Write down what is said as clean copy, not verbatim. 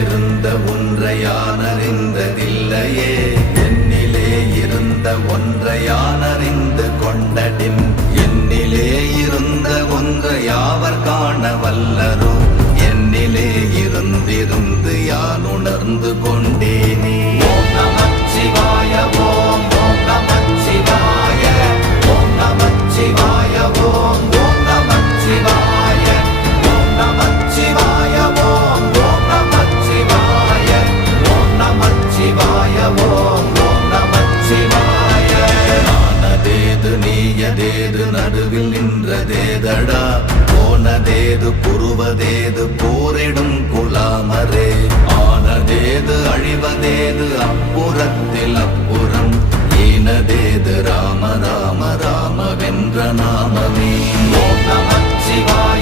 இருந்த ஒன்றை யான் அறிந்ததில்லையே, என்னிலே இருந்த ஒன்றை யான் அறிந்து கொண்டடின், என்னிலே இருந்த ஒன்றை யாவர் காண வல்லரோ, என்னிலே இருந்திருந்து யான் உணர்ந்து கொண்டேனே. ஓம் நமச்சிவாய ஓம் ஓம் நமச்சிவாய ஓம் நமச்சிவாய ஓம் ஓம் நமச்சிவாய ஓம் நமச்சிவாய ஓம் ஓம் நமச்சிவாய ஓம் நமச்சிவாய ஓம் ஓம் நமச்சிவாய. ஆனதேது நீயதேது நடுவில் நின்றதேதடா, போனதேது புருவதேது போரிடும் குலாமரே, ஆனதேது அழிவதேது அப்புறத்தில் அப்புறம், ஈனதேது ராம ராம ராம வென்ற நாமமே. ஓம் நமச்சிவாய